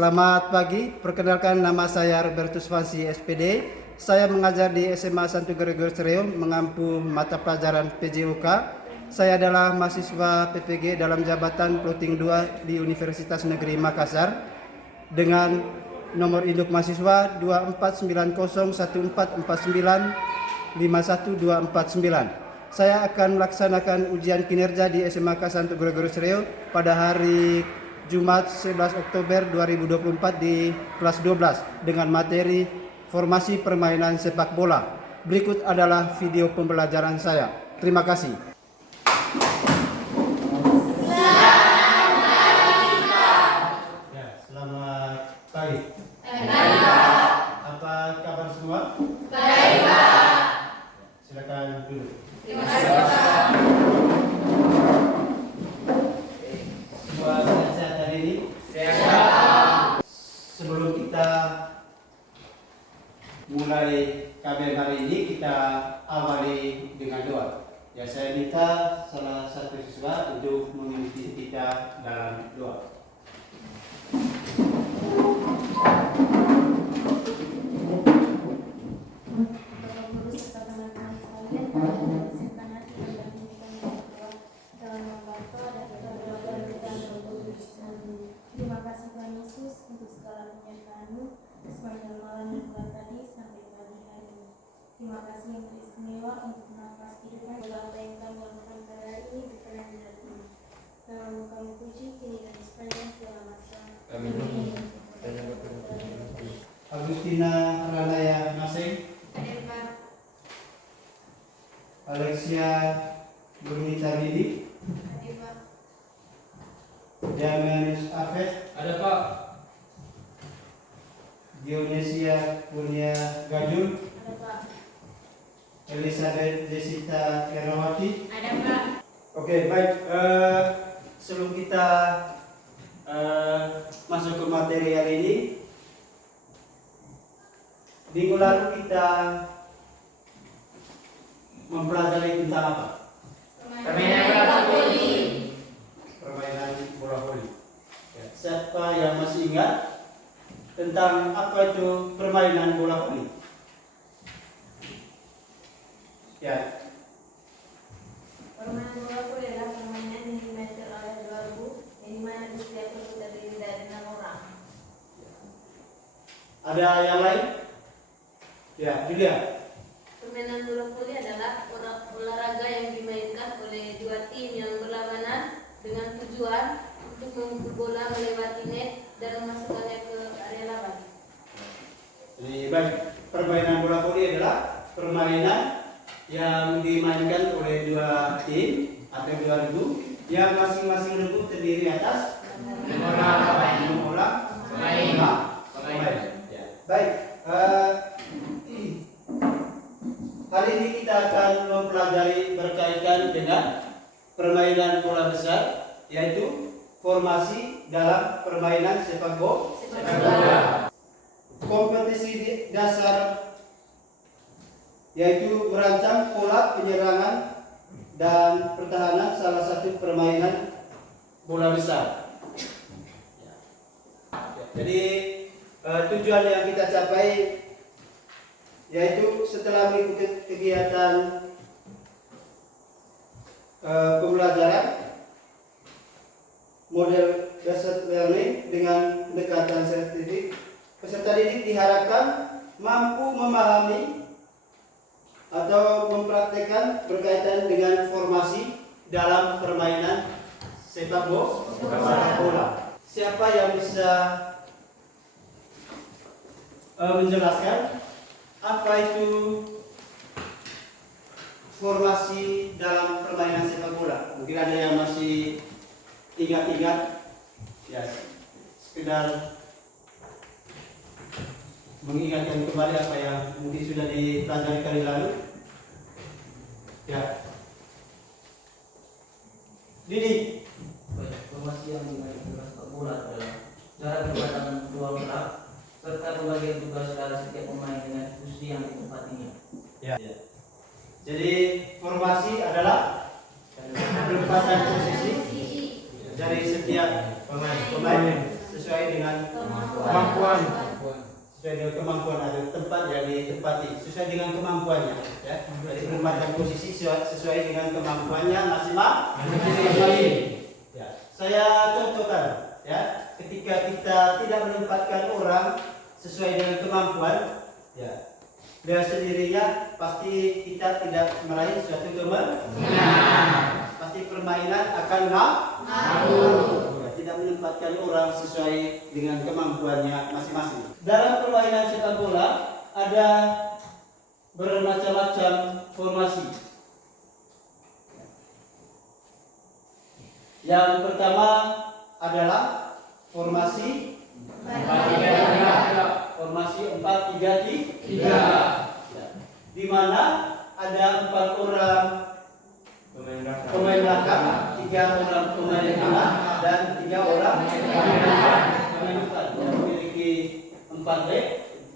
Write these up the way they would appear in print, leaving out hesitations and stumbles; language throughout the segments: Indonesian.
Selamat pagi, perkenalkan nama saya Robertus Fansi SPD. Saya mengajar di SMA Santo Gregorius Reum mengampu mata pelajaran PJUK. Saya adalah mahasiswa PPG dalam jabatan Ploting 2 di Universitas Negeri Makassar dengan nomor induk mahasiswa 249014495129. Saya akan melaksanakan ujian kinerja di SMA Santo Gregorius Reum pada hari Jumat 11 Oktober 2024 di kelas 12 dengan materi formasi permainan sepak bola. Berikut adalah video pembelajaran saya. Terima kasih. Selamat pagi. Apa kabar semua? Baik, Pak. Silakan duduk. Terima kasih, Pak. Semua sehat hari ini? Siap. Sebelum kita mulai KBM hari ini, kita awali dengan doa. Ya, saya minta salah satu siswa untuk mengikuti kita dalam doa. Bapak Guru serta teman-teman sekalian, berkenan hati dan berkenan berdoa dalam nama Bapa dan Putra dan Roh Kudus. Amin. Terima kasih Tuhan Yesus untuk segala penyertaan-Mu sepanjang malam dan bulan tadi sampai pagi hari ini. Terima kasih yang teristimewa untuk nafas kehidupan segala apa yang kami lakukan pada hari ini berkenan di hati-Mu. Nama-Mu kami puji kini dan sepanjang segala masa. Amin. Agustina Ranaya Naseng, Hadir Pak. Alexia Brunita Didi, Hadir Pak. Damianus Afet, Ada, Pak. Dionesia Kurnia Gajul, Ada Pak. Elizabeth Jessica Erawati. Ada Pak. Oke, baik. Sebelum kita masuk ke materi hari ini, minggu lalu kita mempelajari tentang apa? Permainan bola voli. Permainan bola voli. Ya, siapa yang masih ingat tentang apa itu permainan bola voli? Ya, Permainan bola voli adalah permainan yang dimainkan oleh dua regu yang dimana di setiap regu terdiri dari 6 orang. ada yang lain? Ya, Julia. Permainan bola voli adalah olahraga yang dimainkan oleh dua tim yang berlawanan dengan tujuan untuk memukul bola melewati net dan memasukkannya ke area lawan. Jadi baik, permainan bola voli adalah permainan yang dimainkan oleh dua tim atau dua regu yang masing-masing regu terdiri atas 6 orang pemain. Ya. Baik, hari ini kita akan mempelajari berkaitan dengan permainan bola besar, yaitu formasi dalam permainan sepak bola. Kompetisi dasar yaitu merancang pola penyerangan dan pertahanan salah satu permainan bola besar. Jadi tujuan yang kita capai yaitu setelah mengikuti kegiatan pembelajaran model based learning dengan pendekatan saintifik, peserta didik diharapkan mampu memahami atau mempraktekkan berkaitan dengan formasi dalam permainan sepak bola. Siapa yang bisa menjelaskan apa itu formasi dalam permainan sepak bola? Mungkin ada yang masih ingat-ingat, ya, sekedar mengingatkan kembali apa yang mungkin sudah dipelajari kali lalu. Ya, Didi. Formasi yang dimainkan sepak bola adalah cara berbatangan dua klub serta pembagian tugas pada setiap pemain dengan posisi yang ditempatinya. Ya. Jadi formasi adalah penempatan posisi dari setiap pemain. sesuai dengan Kemampuan. sesuai dengan kemampuan, ada tempat yang ditempati sesuai dengan kemampuannya ya. Jadi penempatan posisi sesuai dengan kemampuannya masing-masing. Ya, saya contohkan ya, ketika kita tidak menempatkan orang sesuai dengan kemampuan ya, dengan sendirinya pasti kita tidak meraih suatu kemenangan. Pasti permainan akan ngawur. Tidak menempatkan orang sesuai dengan kemampuannya masing-masing. Dalam permainan sepak bola ada bermacam-macam formasi. Yang pertama adalah formasi 4-3-3, di mana ada 4 orang pemain belakang, 3 orang pemain tengah, dan 3 orang pemain depan. Yang memiliki 4 back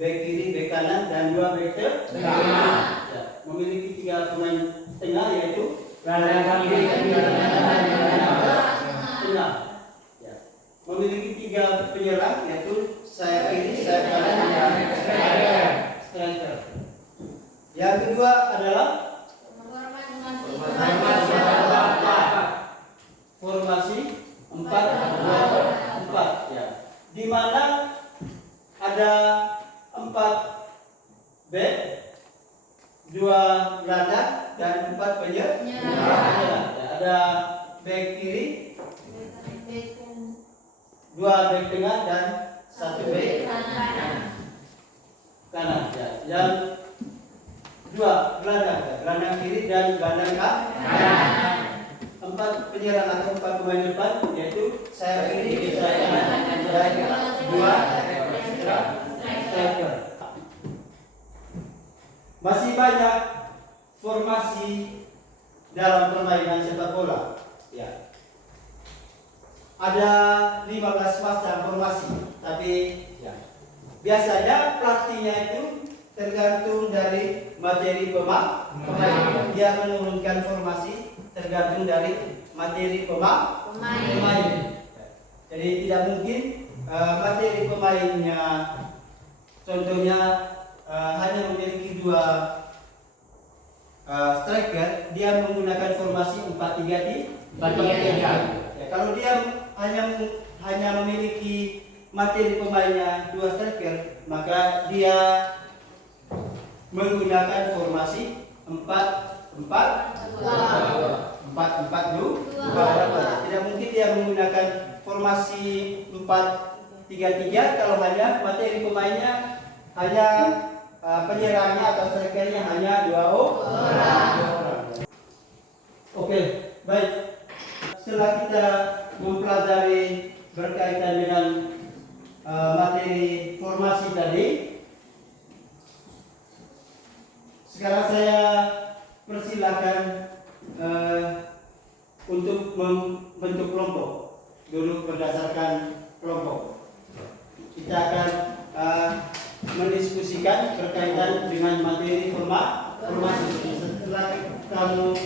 kiri, back kanan, dan 2 back tengah. Ya, memiliki 3 pemain tengah yaitu gelandang kiri, gelandang kanan, dan gelandang tengah. Ya, memiliki 3 penyerang yaitu sayap kiri, sayap kanan, dan striker. Yang kedua adalah formasi 4-2-4 ya, di mana ada 4 back, 2 gelandang, dan 4 penyerang. Ya, ada back kiri, 2 back tengah, dan 1 back kanan. Ya, yang 2 gelandang kiri dan gelandang kanan. 4 penyerang atau 4 pemain depan yaitu sayap kiri, sayap kanan, dan 2 striker. Masih banyak formasi dalam permainan sepak bola. Ya. Ada 15 macam formasi, tapi ya, biasanya pelatihnya itu tergantung dari materi pemain. Dia menurunkan formasi tergantung dari materi pemain. Jadi tidak mungkin materi pemainnya, contohnya hanya memiliki 2 striker, dia menggunakan formasi 4-3-3. Ya, kalau dia hanya memiliki materi pemainnya 2 striker, maka dia menggunakan formasi 4-4-2. Tidak mungkin dia menggunakan formasi 4-3-3 kalau hanya materi pemainnya hanya penyerangnya atau strikernya hanya 2 orang. Oke, baik. Setelah kita mempelajari berkaitan dengan materi formasi tadi, sekarang saya persilakan untuk membentuk kelompok, duduk berdasarkan kelompok. Kita akan mendiskusikan berkaitan dengan materi formasi. Setelah kamu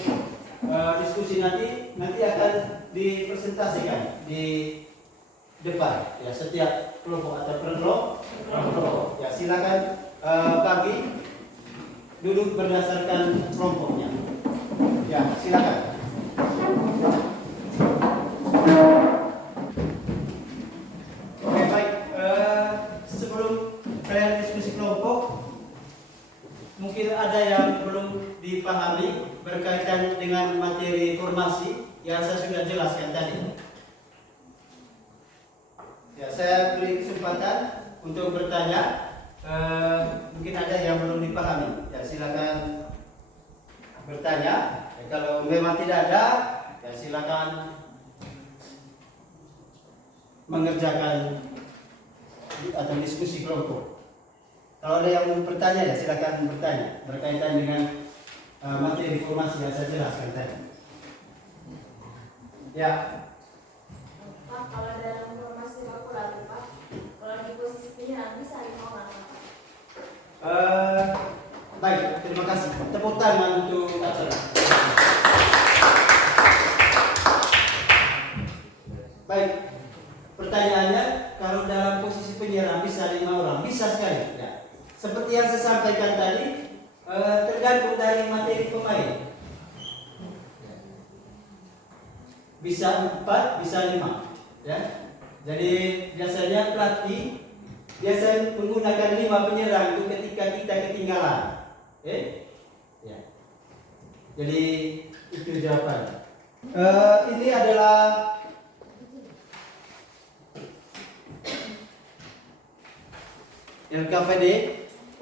diskusi nanti akan dipresentasikan di depan. Ya, setiap kelompok atau per kelompok. Ya, silakan bagi duduk berdasarkan kelompoknya. Ya, silakan. Oke, baik. Sebelum kalian diskusi kelompok, mungkin ada yang belum dipahami berkaitan dengan materi formasi yang saya sudah jelaskan tadi. Ya, saya beri kesempatan untuk bertanya. Mungkin ada yang belum dipahami, ya silakan bertanya. Ya, kalau memang tidak ada, ya silakan mengerjakan atau diskusi kelompok. Kalau ada yang mau bertanya, ya silakan bertanya berkaitan dengan materi formasi yang saya jelaskan tadi. Ya. Pak, kalau dalam formasi aku lagi Pak, kalau di posisi penyerang bisa 5 orang Pak. Baik, terima kasih. Tepuk tangan untuk acara. Baik, pertanyaannya bisa 4, bisa 5, ya. Jadi biasanya pelatih biasa menggunakan 5 penyerang itu ketika kita ketinggalan. Ya. Jadi itu jawaban. Ini adalah LKPD,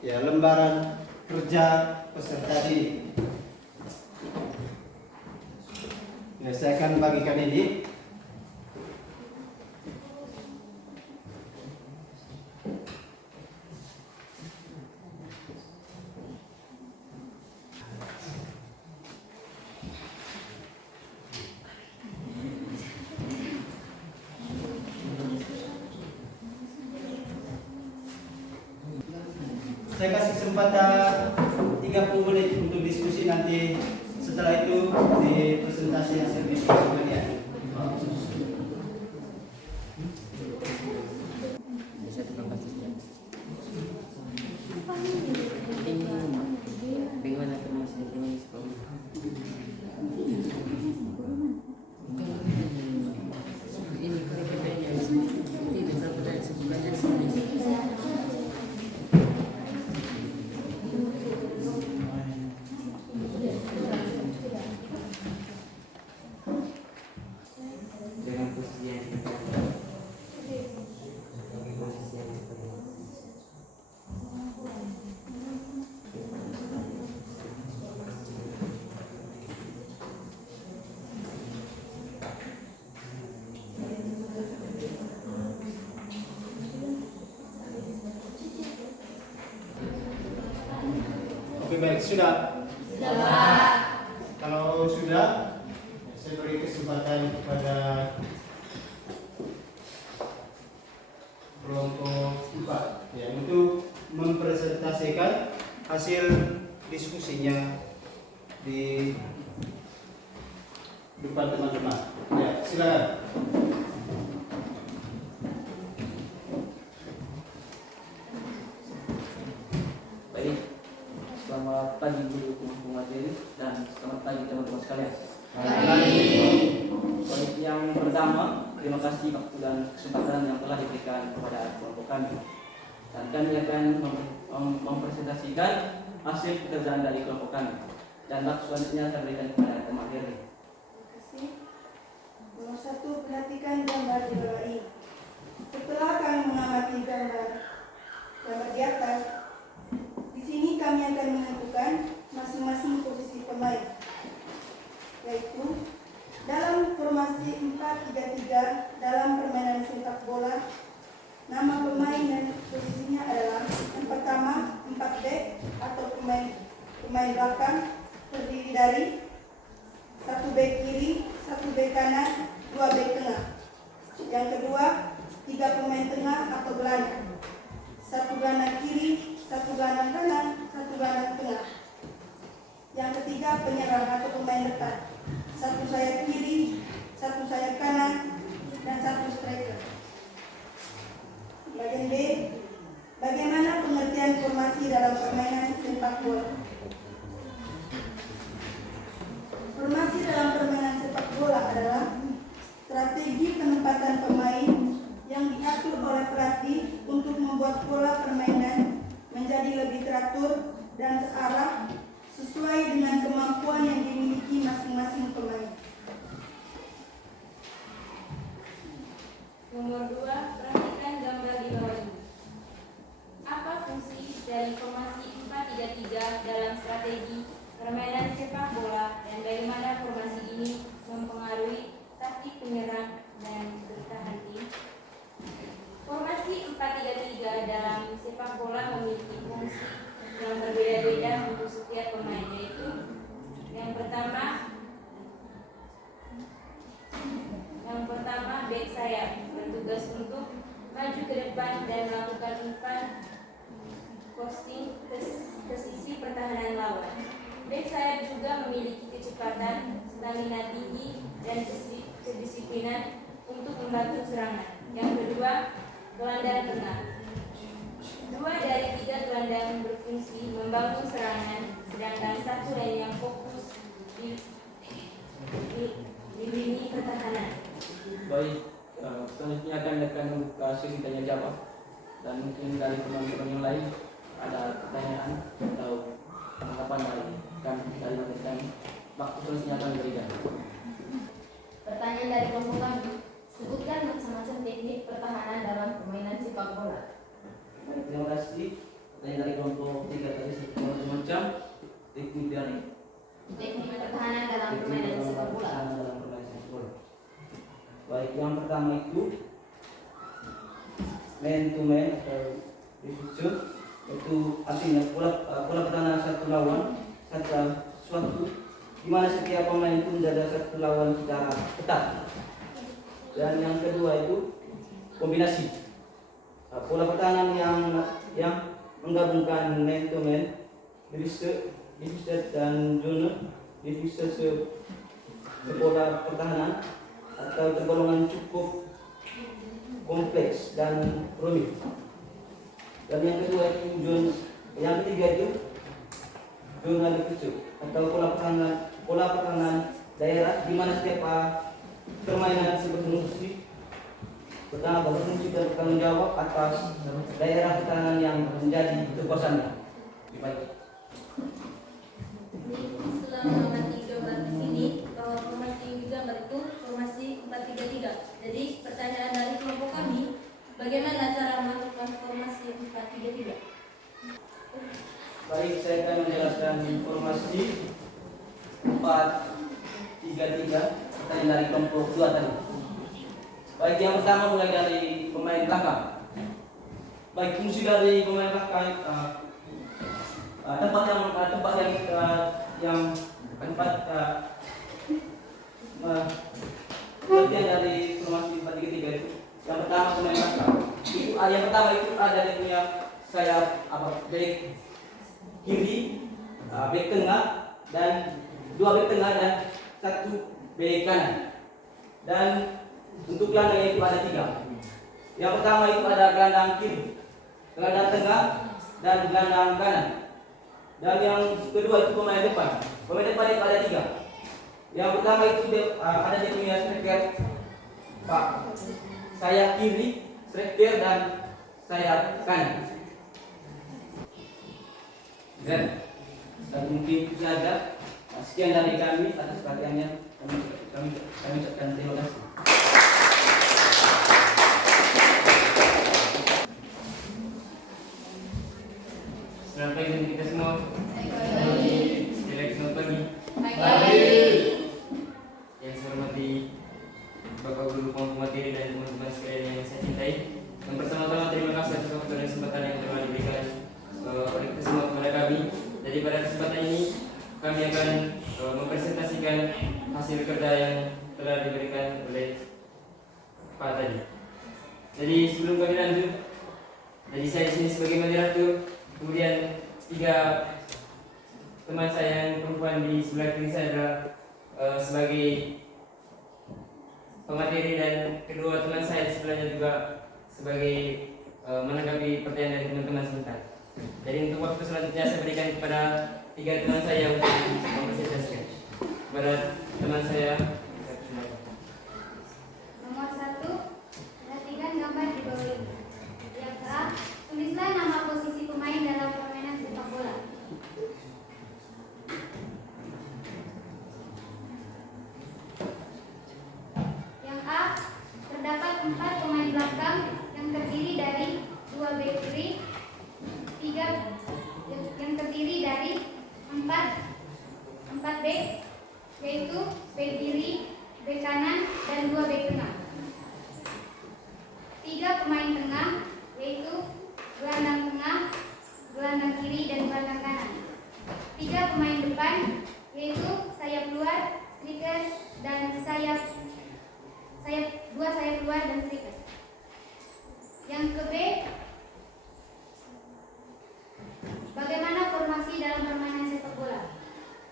ya, lembaran kerja peserta didik. Ya, saya akan bagikan ini. Saya kasih kesempatan 30 menit untuk diskusi nanti. Setelah itu di presentasi hasil diskusi kalian. Bagaimana informasi ini perbedaannya ini perbedaan sebenarnya dengan posisi yang Oke, baik, sudah. Kalau sudah, saya beri kesempatan kepada kelompok 4 ya, untuk mempresentasikan hasil diskusinya di depan teman-teman. Ya, silakan. Baik, selamat pagi guru materi dan selamat pagi teman-teman sekalian. Baik, yang pertama, terima kasih waktu dan kesempatan yang telah diberikan kepada kelompok kami. Dan kami akan mempresentasikan hasil pekerjaan dari kelompok kami. Dan waktu selanjutnya saya berikan kepada teman Heri. Terima kasih. Nomor 1, perhatikan gambar di bawah ini. Setelah kami mengamati gambar di atas, di sini kami akan menentukan masing-masing posisi pemain, yaitu dalam formasi 4-3-3 dalam permainan sepak bola. Nama pemain dan posisinya adalah yang pertama 4 back atau pemain belakang, terdiri dari 1 back kiri, 1 back kanan, 2 back tengah. Yang kedua, 3 pemain tengah atau gelandang, 1 gelandang kiri, 1 gelandang kanan, 1 gelandang tengah. Yang ketiga, penyerang atau pemain depan, 1 sayap kiri, 1 sayap kanan, dan 1 striker. Bagian B, bagaimana pengertian formasi dalam permainan sepak bola? Formasi dalam permainan sepak bola adalah strategi penempatan pemain yang diatur oleh pelatih untuk membuat pola permainan menjadi lebih teratur dan terarah sesuai dengan kemampuan yang dimiliki masing-masing pemain. Nomor 2, perhatikan gambar di bawah ini. Apa fungsi dari formasi 4-3-3 dalam strategi permainan sepak bola dan bagaimana formasi ini mempengaruhi taktik penyerang dan bertahan tim? Formasi 4-3-3 dalam sepak bola memiliki fungsi yang berbeda-beda untuk setiap pemain, yaitu yang pertama back sayap bertugas untuk maju ke depan dan melakukan umpan crossing ke sisi pertahanan lawan. Back sayap juga memiliki kecepatan, stamina tinggi, dan kedisiplinan untuk membantu serangan. Yang kedua, gelandang tengah. 2 dari 3 gelandang berfungsi membangun serangan, sedangkan 1 lain yang fokus di lini pertahanan. dan mungkin dari teman-teman yang lain ada pertanyaan atau tanggapan dari materi kami. Waktu selanjutnya akan diberikan. Pertanyaan dari kelompok kami. Sebutkan macam-macam teknik pertahanan dalam permainan sepak bola. Baik, terima kasih. Pertanyaan dari kelompok 3 tadi macam-macam teknik dari Teknik pertahanan dalam permainan sepak bola. Baik, yang pertama itu man to man atau division, itu artinya pola pertahanan satu lawan suatu di mana setiap pemain itu menjaga satu lawan secara ketat. Dan yang kedua itu kombinasi pola pertahanan yang menggabungkan man to man, division dan zone. Division sepola pertahanan atau tergolongan cukup kompleks dan rumit. Dan yang kedua itu yang ketiga itu zona division atau pola pertahanan daerah di mana setiap permainan berfungsi dan bertanggung jawab atas daerah pertahanan yang menjadi kekuasaannya. Baik. Setelah mengamati gambar di sini bahwa formasi yang digambar itu formasi 4-3-3. Jadi pertanyaan dari kelompok kami, bagaimana cara melakukan formasi 4-3-3? Baik, saya akan menjelaskan informasi 4-3-3 pertanyaan dari kelompok 2 tadi. Baik, yang pertama mulai dari pemain belakang. Baik, fungsi dari pemain belakang tempat pengertian dari formasi 4-3-3 itu yang pertama pemain belakang. Yang pertama itu ada di punya sayap back kiri, back tengah dan 2 back tengah dan 1 back kanan. Dan untuk gelandang itu ada 3. Yang pertama itu ada gelandang kiri, gelandang tengah dan gelandang kanan. Dan yang kedua itu pemain depan. Pemain depan itu ada 3. Yang pertama itu ada di punya striker sayap kiri, striker dan sayap kanan. Dan mungkin itu saja. Sekian dari kami atas perhatiannya. Kami ucapkan terima kasih. Selamat pagi untuk kita semua. Sekali lagi selamat pagi. Yang saya hormati Bapak Guru Kelompok Materi dan teman-teman sekalian yang saya cintai. Yang pertama-tama terima kasih atas waktu dan kesempatan yang telah diberikan oleh kita semua kepada kami. Jadi pada kesempatan ini kami akan mempresentasikan hasil kerja yang telah diberikan oleh Pak tadi. Jadi sebelum kami lanjut, jadi saya di sini sebagai moderator. Kemudian 3 teman saya yang perempuan di sebelah kiri saya adalah sebagai pemateri, dan kedua teman saya di sebelahnya juga sebagai menanggapi pertanyaan dari teman-teman sebentar. Jadi untuk waktu selanjutnya saya berikan kepada 3 teman saya untuk mempresentasikan. Kepada teman saya, Nomor 1, perhatikan gambar di bawah ini. Yang A, tulislah nama posisi pemain dalam permainan sepak bola. Yang A, terdapat 4 pemain belakang yang terdiri dari 2 bek kiri, 3 yang terdiri dari 4 bek, yaitu bek kiri, bek kanan, dan 2 bek tengah. 3 pemain tengah, yaitu gelandang tengah, gelandang kiri, dan gelandang kanan. 3 pemain depan, yaitu sayap luar, striker, dan dua sayap luar dan striker. Yang ke B, bagaimana formasi dalam permainan sepak bola?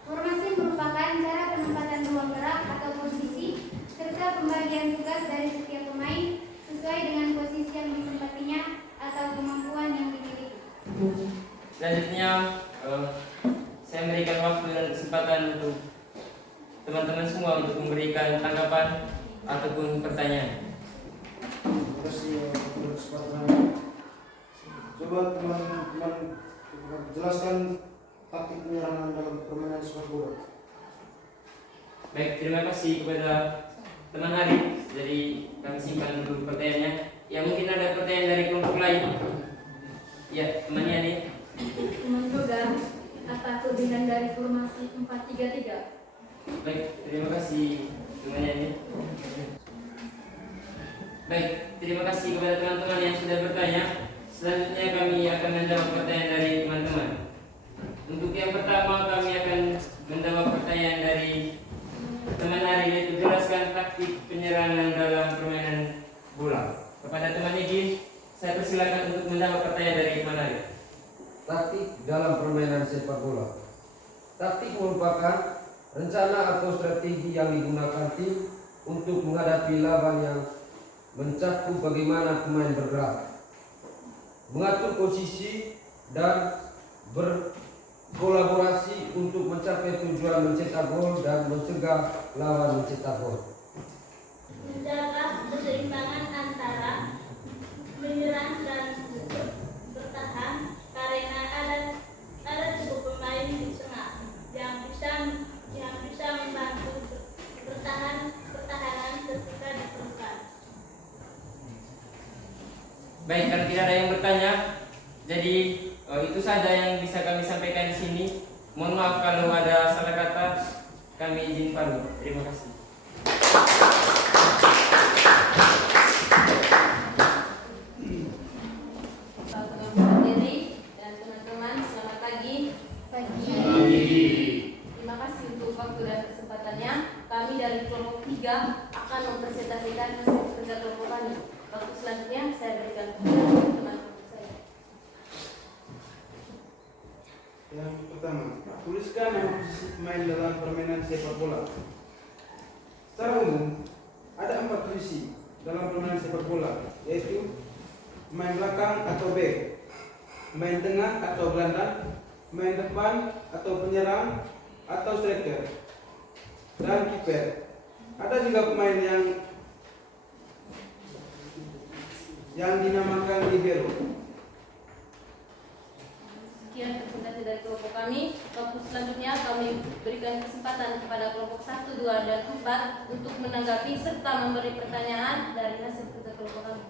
Formasi merupakan cara penempatan ruang gerak atau posisi serta pembagian tugas dari setiap pemain sesuai dengan posisi yang ditempatinya atau kemampuan yang dimiliki. selanjutnya saya memberikan waktu dan kesempatan untuk teman-teman semua untuk memberikan tanggapan ataupun pertanyaan. Terima kasih untuk kesempatan. Coba teman-teman jelaskan taktik penyerangan dalam permainan sepak bola. Baik, terima kasih kepada teman Arif. Jadi kami simpan dulu pertanyaannya. Ya mungkin ada pertanyaan dari kelompok lain. Ya, temannya nih. Teman program, apa kelebihan dari formasi 4-3-3? Baik, terima kasih temannya nih. Baik, terima kasih kepada teman-teman yang sudah bertanya. Selanjutnya kami akan menjawab pertanyaan dari teman-teman. Untuk yang pertama kami akan menjawab pertanyaan dari teman Ari, yaitu jelaskan taktik penyerangan dalam permainan bola. Kepada teman Egi, saya persilakan untuk menjawab pertanyaan dari teman Ari. Taktik dalam permainan sepak bola. Taktik merupakan rencana atau strategi yang digunakan tim untuk menghadapi lawan yang mencakup bagaimana pemain bergerak, mengatur posisi, dan berkolaborasi untuk mencapai tujuan mencetak gol dan mencegah lawan mencetak gol. Menjaga keseimbangan antara menyerang dan bertahan karena ada cukup pemain di tengah yang bisa membantu pertahanan ketika diperlukan. Baik, kalau tidak ada yang bertanya, jadi itu saja yang bisa kami sampaikan di sini. Mohon maaf kalau ada salah kata, kami izin pamit. Terima kasih. Pak Ketua Diri dan teman-teman, selamat pagi. Terima kasih untuk waktu dan kesempatannya. Kami dari kelompok 3 akan mempresentasikan hasil kerja kelompok kami. Waktu selanjutnya saya berikan kepada teman-teman saya. Yang pertama, tuliskan nama posisi pemain dalam permainan sepak bola. Secara umum, ada 4 posisi dalam permainan sepak bola, yaitu pemain belakang atau back, pemain tengah atau gelandang, pemain depan atau penyerang atau striker, dan kiper. Ada juga pemain yang dinamakan libero. Sekian presentasi dari kelompok kami. Waktu selanjutnya kami berikan kesempatan kepada kelompok 1, 2, dan 4 untuk menanggapi serta memberi pertanyaan dari hasil kerja kelompok kami.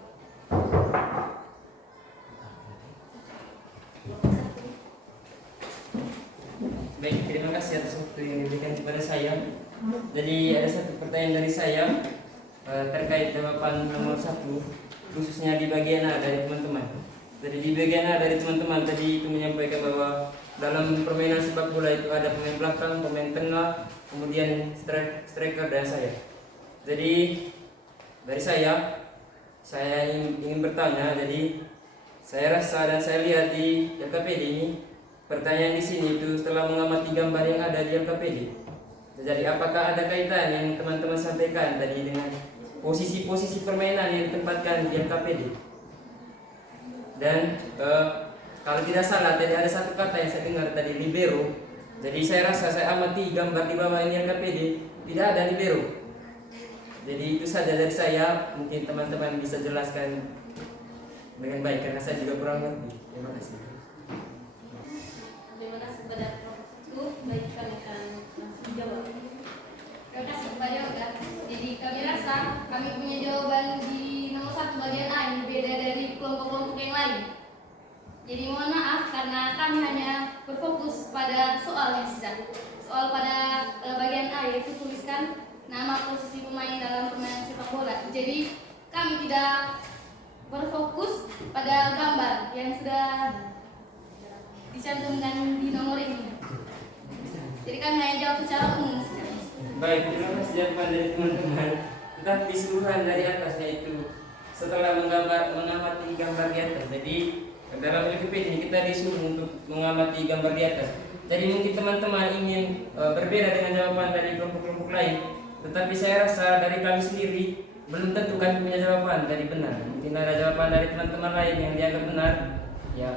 Baik, terima kasih atas waktu yang diberikan kepada saya. Jadi ada satu pertanyaan dari saya terkait jawaban nomor 1, khususnya di bagian A dari teman-teman. Jadi di bagian A dari teman-teman tadi itu menyampaikan bahwa dalam permainan sepak bola itu ada pemain belakang, pemain tengah, kemudian striker dan saya. Jadi dari saya ingin bertanya. Jadi saya rasa dan saya lihat di LKPD ini, pertanyaan di sini itu setelah mengamati gambar yang ada di LKPD. Jadi apakah ada kaitan yang teman-teman sampaikan tadi dengan posisi-posisi permainan yang ditempatkan di LKPD? Dan kalau tidak salah tadi ada satu kata yang saya dengar tadi, libero. Jadi saya rasa saya amati gambar di bawah ini LKPD tidak ada libero. Jadi itu saja dari saya. Mungkin teman-teman bisa jelaskan dengan baik karena saya juga kurang ngerti. Terima kasih. Terima kasih kepada kelompok 1. Baik, kami akan langsung jawab. Terima kasih kepada Yoga. Jadi kami rasa kami punya jawaban di nomor 1 bagian A yang berbeda dari kelompok-kelompok yang lain. Jadi mohon maaf karena kami hanya berfokus pada soal yang sedang. Soal pada bagian A, yaitu tuliskan nama posisi pemain dalam permainan sepak bola. Jadi kami tidak berfokus pada gambar yang sudah dicantumkan di nomor ini. Jadi kami hanya jawab secara umum saja. Baik, terima kasih jawaban dari teman-teman. Tetapi keseluruhan dari atasnya itu setelah mengamati gambar di atas. Jadi dalam LKPD ini kita disuruh untuk mengamati gambar di atas. Jadi mungkin teman-teman ingin berbeda dengan jawaban dari kelompok-kelompok lain. Tetapi saya rasa dari kami sendiri belum tentu kami punya jawaban dari benar. Mungkin ada jawaban dari teman-teman lain yang dianggap benar. Ya.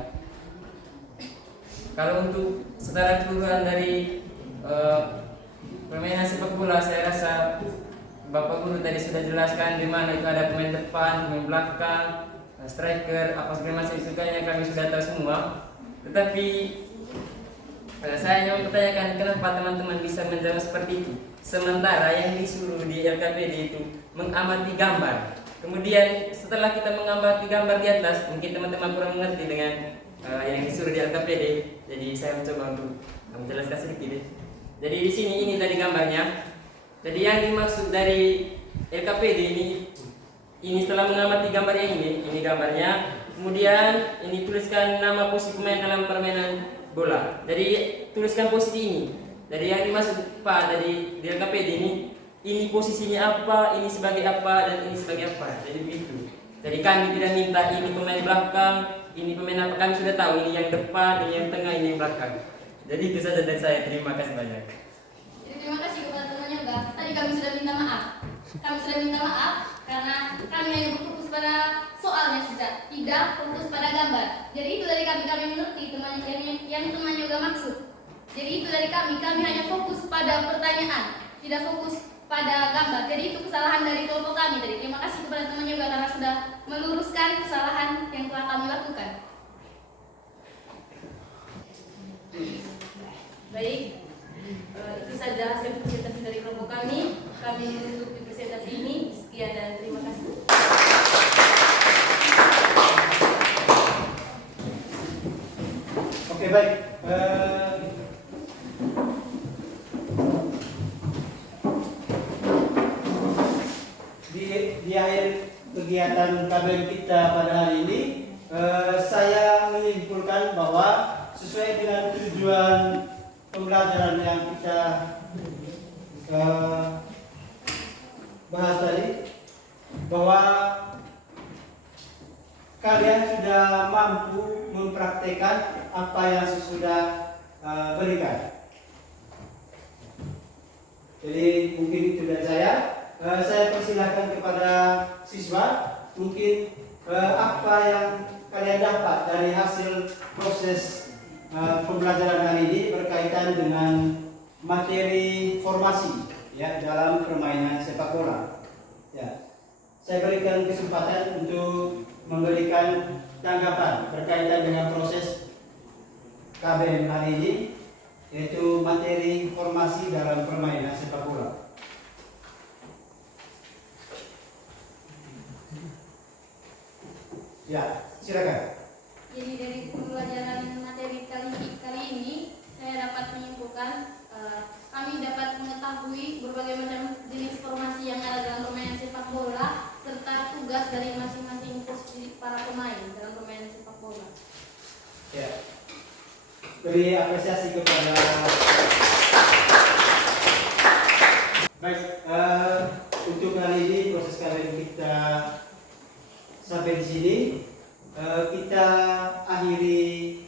Kalau untuk secara keseluruhan dari permainan sepak bola, saya rasa Bapak Guru tadi sudah jelaskan di mana itu ada pemain depan, pemain belakang, striker, apa segala macam sukanya kami sudah tahu semua. Tetapi saya hanya mempertanyakan kenapa teman-teman bisa menjawab seperti itu. Sementara yang disuruh di LKPD itu mengamati gambar. Kemudian setelah kita mengamati gambar di atas, mungkin teman-teman kurang mengerti dengan yang disuruh di LKPD. Jadi saya mencoba untuk menjelaskan sedikit deh. Jadi di sini ini tadi gambarnya. Jadi yang dimaksud dari LKPD ini setelah mengamati gambar yang ini gambarnya. Kemudian ini tuliskan nama posisi pemain dalam permainan bola. Jadi tuliskan posisi ini. Jadi yang dimaksud Pak tadi di LKPD ini posisinya apa, ini sebagai apa, dan ini sebagai apa. Jadi begitu. Jadi kami tidak minta ini pemain belakang, ini pemain apa, kami sudah tahu ini yang depan, ini yang tengah, ini yang belakang. Jadi itu saja dari saya. Terima kasih banyak. Jadi terima kasih kepada teman yoga. Tadi kami sudah minta maaf. Kami sudah minta maaf karena kami hanya berfokus pada soalnya saja, tidak fokus pada gambar. Jadi itu dari kami mengerti teman yang teman yoga maksud. Jadi itu dari kami hanya fokus pada pertanyaan, tidak fokus pada gambar. Jadi itu kesalahan dari kelompok kami. Jadi terima kasih kepada teman yoga karena sudah meluruskan kesalahan yang telah kami lakukan. Baik, itu saja hasil presentasi dari kelompok kami. Kami menutup presentasi ini. Sekian dan terima kasih. Oke, baik. Di akhir kegiatan KBM kita pada hari ini, saya menyimpulkan bahwa sesuai dengan tujuan pembelajaran yang kita bahas tadi, bahwa kalian sudah mampu mempraktekkan apa yang sudah berikan. Jadi mungkin itu dari saya. Saya persilahkan kepada siswa, mungkin apa yang kalian dapat dari hasil proses pembelajaran hari ini berkaitan dengan materi formasi ya dalam permainan sepak bola. Ya, saya berikan kesempatan untuk memberikan tanggapan berkaitan dengan proses KBM hari ini, yaitu materi formasi dalam permainan sepak bola. Ya, silakan. Jadi dari pembelajaran materi kali ini saya dapat menyimpulkan kami dapat mengetahui berbagai macam jenis formasi yang ada dalam permainan sepak bola serta tugas dari masing-masing posisi para pemain dalam permainan sepak bola. Ya. Beri apresiasi kepada. Baik, untuk kali ini proses KBM kita sampai di sini. Kita akhiri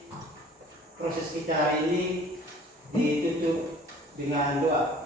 proses kita hari ini ditutup dengan doa.